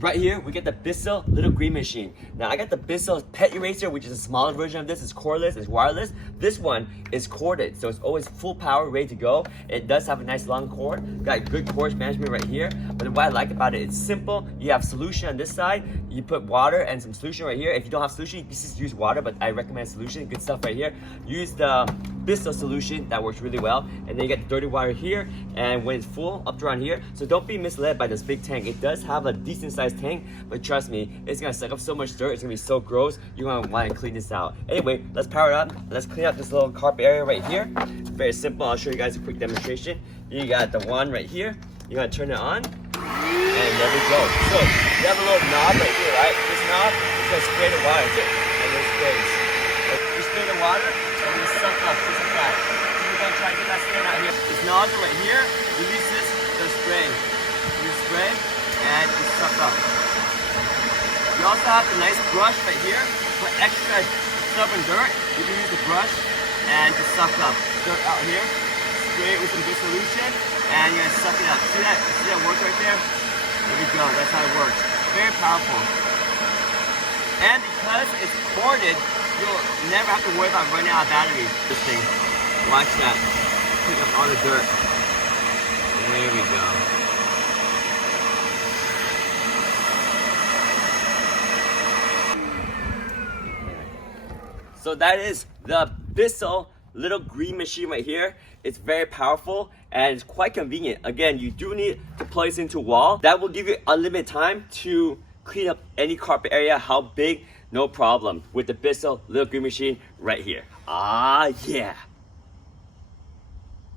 right here, we get the BISSEL little green machine. Now I got the BISSEL pet eraser, which is a smaller version of this. It's cordless, it's wireless. This one is corded, so it's always full power, ready to go. It does have a nice long cord. Got good cord management right here. But what I like about it, it's simple. You have solution on this side. You put water and some solution right here. If you don't have solution, you can just use water, but I recommend solution. Good stuff right here. Use the BISSEL solution, that works really well. And then you get the dirty water here, and when it's full, up to around here. So don't be misled by this big tank. It does have a decent sized tank, but trust me, it's gonna suck up so much dirt. It's gonna be so gross. You're gonna want to clean this out. Anyway, let's power it up. Let's clean up this little carpet area right here. It's very simple. I'll show you guys a quick demonstration. You got the one right here. You're gonna turn it on, and there we go. So you have a little knob right here, right? This knob is gonna spray the water, and it sprays. You spray the water, and it sucks up just like that. You're gonna try to get that spray out here. This nozzle right here, release this, the spray. You spray, and you suck up. You also have the nice brush right here for extra stubborn dirt. You can use the brush and just suck up dirt out here. Spray it with some good solution, and you're gonna suck it up. See that? See that work right there? There we go. That's how it works. Very powerful. And because it's corded, you'll never have to worry about running out of battery. This thing. Watch that. Pick up all the dirt. There we go. So that is the BISSEL little green machine right here. It's very powerful and it's quite convenient. Again, you do need to plug this into a wall. That will give you unlimited time to clean up any carpet area, how big, no problem, with the BISSEL little green machine right here. Ah, yeah.